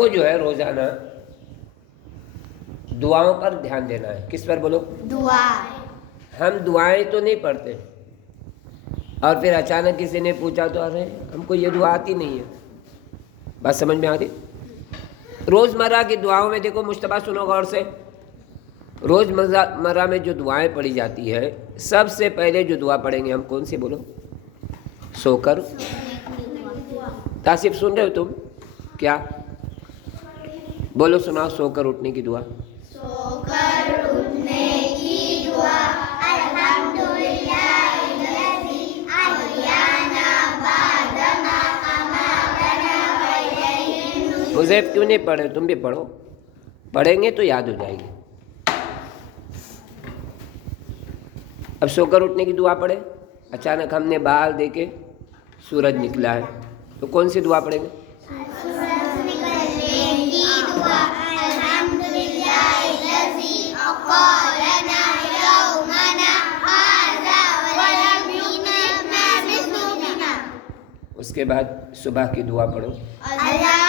وہ جو ہے روزانہ دعاؤں پر دھیان دینا ہے. کس پر بولو؟ دعا. ہم دعائیں تو نہیں پڑھتے اور پھر اچانک کسی نے پوچھا تو ارے ہم کو یہ دعا آتی نہیں ہے. بات سمجھ میں آتی؟ روزمرہ کی دعاؤں میں دیکھو مشتبہ سنو غور سے. روز مرہ میں جو دعائیں پڑھی جاتی ہے سب سے پہلے جو دعا پڑھیں گے ہم کون سی بولو؟ سو کر. تاصف سن رہے ہو تم کیا؟ بولو سناؤ سو کر اٹھنے کی دعا. سو کر اٹھنے کی دعا. الحمدللہ الذی احیانا بعدما اماتنا والیہ النشور. حذیف کیوں نہیں پڑھے؟ تم بھی پڑھو. پڑھیں گے تو یاد ہو جائے گی. اب سو کر اٹھنے کی دعا پڑھے. اچانک ہم نے بال دیکھے سورج نکلا ہے تو کون سی دعا پڑھیں گے؟ سورج نکلنے کی دعا. الحمدللہ الذی اقامنا یومنا ھذا ولم یمتنا بذنوبنا. اس کے بعد صبح کی دعا پڑھو. اللہ